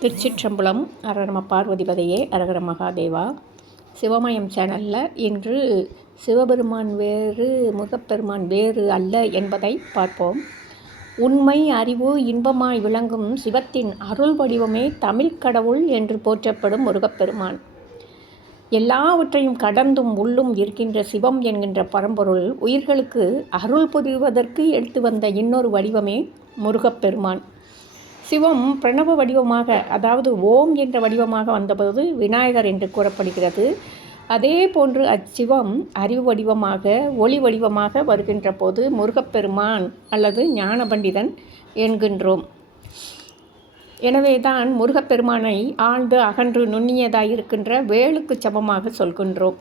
திருச்சிற்றம்பலம். அரரம பார்வதிபதையே அரகர மகாதேவா. சிவமயம் சேனலில் இன்று சிவபெருமான் வேறு முருகப்பெருமான் வேறு அல்ல என்பதை பார்ப்போம். உண்மை அறிவு இன்பமாய் விளங்கும் சிவத்தின் அருள் வடிவமே தமிழ் கடவுள் என்று போற்றப்படும் முருகப்பெருமான். எல்லாவற்றையும் கடந்தும் உள்ளும் இருக்கின்ற சிவம் என்கின்ற பரம்பொருள் உயிர்களுக்கு அருள் புரிவதற்கு எடுத்து வந்த இன்னொரு வடிவமே முருகப்பெருமான். சிவம் பிரணவ வடிவமாக, அதாவது ஓம் என்ற வடிவமாக வந்தபோது விநாயகர் என்று கூறப்படுகிறது. அதே போன்று அச்சிவம் அறிவு வடிவமாக, ஒளி வடிவமாக வருகின்ற போது முருகப்பெருமான் அல்லது ஞான பண்டிதன் என்கின்றோம். எனவேதான் முருகப்பெருமானை ஆழ்ந்து அகன்று நுண்ணியதாய் இருக்கின்ற வேலுக்கு சமமாக சொல்கின்றோம்.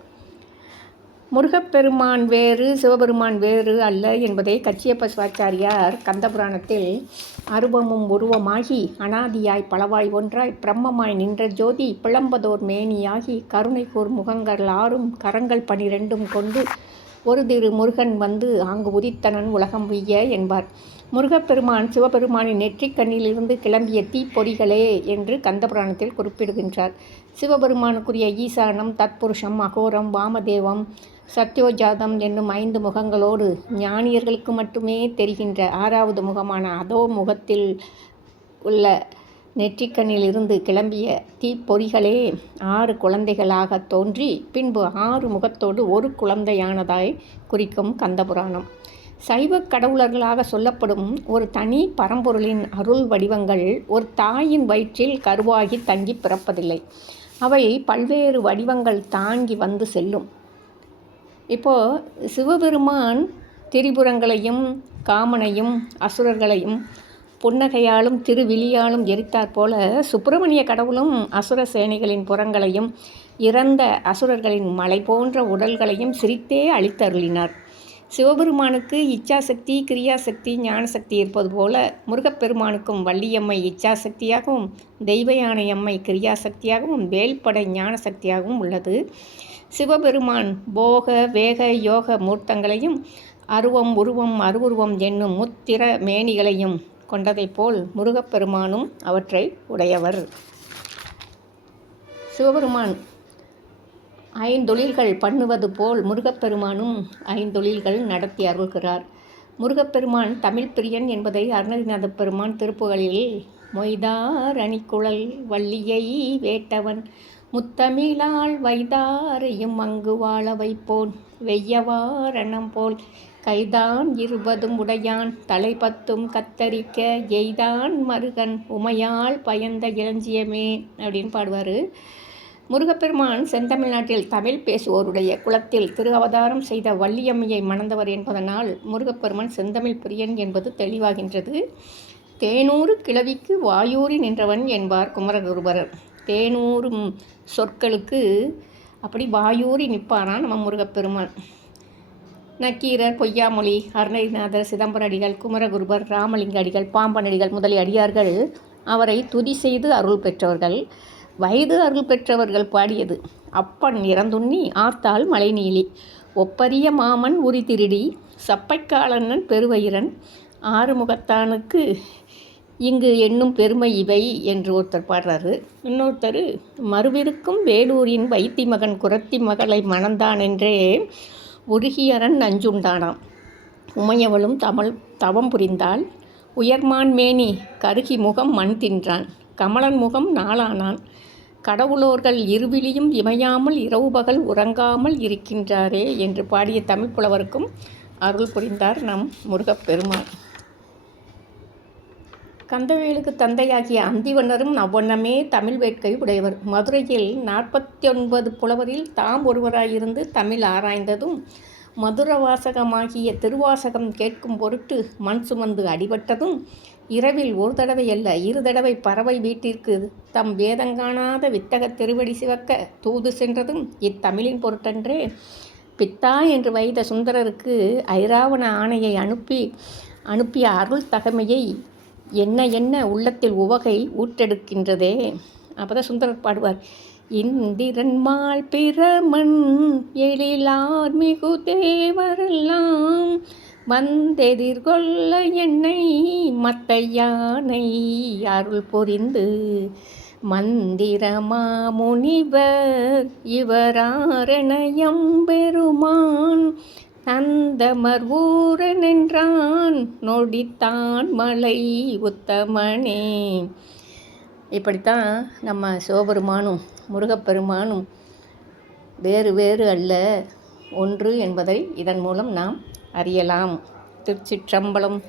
முருகப்பெருமான் வேறு சிவபெருமான் வேறு அல்ல என்பதை கச்சியப்ப சிவாச்சாரியார் கந்தபுராணத்தில் அருவமும் உருவமாகி அனாதியாய் பலவாய் ஒன்றாய் பிரம்மமாய் நின்ற ஜோதி பிளம்பதோர் மேனியாகி கருணை கூர் முகங்கள் 6 கரங்கள் 12 கொண்டு ஒரு திரு முருகன் வந்து ஆங்கு உதித்தனன் உலகம் உய்ய என்பார். முருகப்பெருமான் சிவபெருமானின் நெற்றிக்கண்ணிலிருந்து கிளம்பிய தீப்பொறிகளே என்று கந்தபுராணத்தில் குறிப்பிடுகின்றார். சிவபெருமானுக்குரிய ஈசானம், தத்புருஷம், அகோரம், வாமதேவம், சத்யோஜாதம் என்னும் 5 முகங்களோடு ஞானியர்களுக்கு மட்டுமே தெரிகின்ற 6வது முகமான அதோ முகத்தில் உள்ள நெற்றிக்கண்ணில் இருந்து கிளம்பிய தீப்பொறிகளே 6 குழந்தைகளாக தோன்றி பின்பு 6 முகத்தோடு ஒரு குழந்தையானதாய் குறிக்கும் கந்தபுராணம். சைவ கடவுளர்களாக சொல்லப்படும் ஒரு தனி பரம்பொருளின் அருள் வடிவங்கள் ஒரு தாயின் வயிற்றில் கருவாகி தங்கி பிறப்பதில்லை. அவை பல்வேறு வடிவங்கள் தாங்கி வந்து செல்லும். இப்போது சிவபெருமான் திரிபுரங்களையும் காமனையும் அசுரர்களையும் புன்னகையாலும் திருவிழியாலும் எரித்தாற் போல சுப்பிரமணிய கடவுளும் அசுர சேனைகளின் புறங்களையும் இறந்த அசுரர்களின் மலை போன்ற உடல்களையும் சிரித்தே அழித்தருளினார். சிவபெருமானுக்கு இச்சாசக்தி, கிரியாசக்தி, ஞானசக்தி இருப்பது போல முருகப்பெருமானுக்கும் வள்ளியம்மை இச்சாசக்தியாகவும் தெய்வயானையம்மை கிரியாசக்தியாகவும் வேல்படை ஞானசக்தியாகவும் உள்ளது. சிவபெருமான் போக வேக யோக மூர்த்தங்களையும் அருவம் உருவம் அருவுருவம் என்னும் முத்திர மேனிகளையும் கொண்டதைப் போல் முருகப்பெருமானும் அவற்றை உடையவர். சிவபெருமான் 5 தொழில்கள் பண்ணுவது போல் முருகப்பெருமானும் 5 தொழில்கள் நடத்தி அருள்கிறார். முருகப்பெருமான் தமிழ் பிரியன் என்பதை அருணகிரிநாத பெருமான் திருப்புகழில் மொய்தார் அணிக்குழல் வள்ளியை வேட்டவன் முத்தமிழால் வைதாரையும் அங்கு வாழ வைப்போன் வெய்யவாரணம் போல் கைதான் 20 உடையான் தலை 10 கத்தரிக்க எய்தான் மருகன் உமையால் பயந்த இளஞ்சியமே அப்படின்னு பாடுவார். முருகப்பெருமான் செந்தமிழ்நாட்டில் தமிழ் பேசுவோருடைய குலத்தில் திரு அவதாரம் செய்த வள்ளியம்மையை மணந்தவர் என்பதனால் முருகப்பெருமான் செந்தமிழ் பிரியன் என்பது தெளிவாகின்றது. தேனூறு கிழவிக்கு வாயூறி நின்றவன் என்பார் குமரகுருபரர். தேனூறும் சொற்களுக்கு அப்படி வாயூறி நிற்பாரான் நம்ம முருகப்பெருமான். நக்கீரர், பொய்யாமொழி, அருணகிரிநாதர், சிதம்பரடிகள், குமரகுருபர், ராமலிங்க அடிகள், பாம்பனடிகள் முதலிய அடியார்கள் அவரை துதி செய்து அருள் பெற்றவர்கள். வயது அருள் பெற்றவர்கள் பாடியது அப்பன் இறந்துண்ணி ஆத்தாள் மலை நீலி ஒப்பரிய மாமன் உரி திருடி சப்பைக்காலன்னன் பெருவயிரன் ஆறுமுகத்தானுக்கு இங்கு என்னும் பெருமை இவை என்று ஒருத்தர் பாடுறாரு. இன்னொருத்தர் மறுவிருக்கும் வேலூரின் வைத்தி மகன் குரத்தி மகளை மணந்தானென்றே உருகியரன் நஞ்சுண்டானாம் உமையவளும் தவம் புரிந்தாள் உயர்மான் மேனி கருகி முகம் மண் தின்றான் கமலன் முகம் நாளானான் கடவுளோர்கள் இருவிழியும் இமையாமல் இரவு பகல் உறங்காமல் இருக்கின்றாரே என்று பாடிய தமிழ் புலவருக்கும் அருள் புரிந்தார் நம் முருகப்பெருமான். கந்தவேலுக்கு தந்தையாகிய அந்திவண்ணரும் அவ்வண்ணமே தமிழ் வேட்கை உடையவர். மதுரையில் 49 புலவரில் தாம் ஒருவராயிருந்து தமிழ் ஆராய்ந்ததும் மதுரவாசகமாகிய திருவாசகம் கேட்கும் பொருட்டு மண் சுமந்து அடிபட்டதும் இரவில் ஒரு தடவை அல்ல 2 தடவை பறவை வீட்டிற்கு தம் வேதங்காணாத வித்தக திருவடி சிவக்க தூது சென்றதும் இத்தமிழின் பொருட்டன்றே. பித்தா என்று வைத்த சுந்தரருக்கு ஐராவண ஆணையை அனுப்பிய அருள் தகமையை என்ன உள்ளத்தில் உவகை ஊற்றெடுக்கின்றதே. அப்போதான் சுந்தரர் பாடுவார். இந்திரன்மால் பிரமன் எழிலார் மிகு தேவரெல்லாம் வந்தெதிர்கொள்ள என்னை மத்த யானை அருள் பொரிந்து மந்திரமா முனிவர் இவராரணயம் பெருமான் நந்தமர் ஊரனென்றான் நொடித்தான் மலை உத்தமனே. இப்படித்தான் நம்ம சிவபெருமானும் முருகப்பெருமானும் வேறு வேறு அல்ல, ஒன்று என்பதை இதன் மூலம் நாம் அறியலாம். திருச்சிற்றம்பலம்.